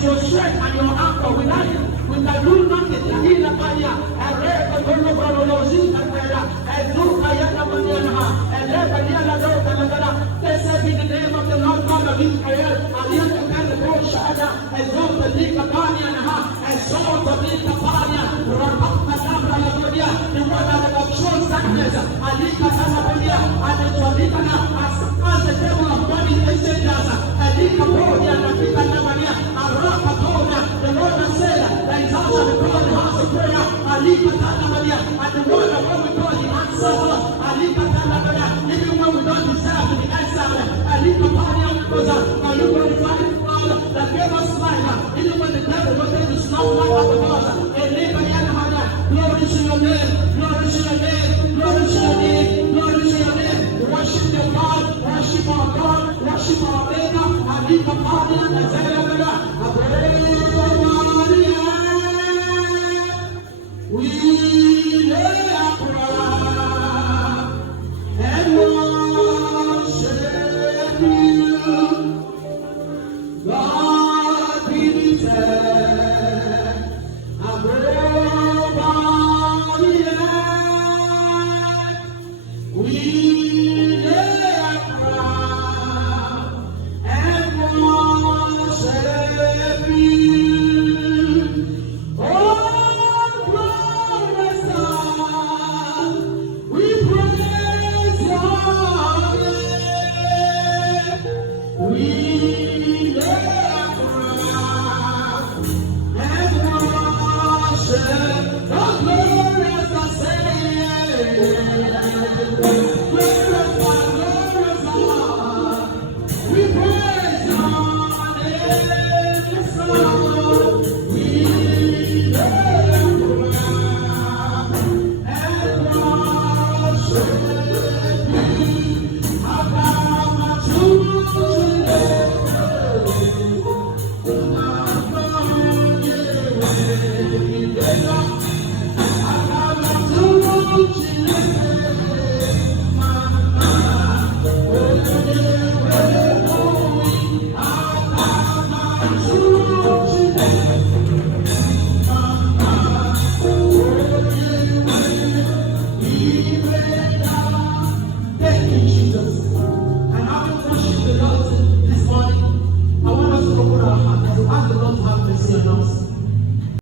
is your strength and your anchor. We can do nothing. Ila Maria, Ereka Tolo Barolosi, Ezuka Yana Maniana, Eleka Yana Dota Lagana. Blessed be the name of the Lord God of Israel. Aliana Kanda Shada, Ezota Lika Paniana, Ezota Lika Pania, Rapaka Namra Lagodia, the one that of short darkness, Alika Tanapodia, and the Jolikana, as the devil of body messengers, Alika Podia, and Alika Namania, Arapa Tonia, the Lord that said, that is also the God in house of prayer, Alika Tanamadia, and the word of what we call the answer, Alika Tanamadia, even when we don't deserve to be answered, Alika Pania, are you glorifying God that gave us life, even when the devil wanted to stop life out of us, Alika Yanamania, glory to your name, glory to your name, glory to your name, glory to your name, worship the God, worship our God, worship our Maker, Alika Pania, and Zayabada, we lay our crown and worship you. God be lifted above all the earth. We lay our crown and worship you. Oh, glorious God, we praise your name. We lay our crown and worship the glorious God. We praise your name, yes, Lord. We lay our crown and worship you. Abba, to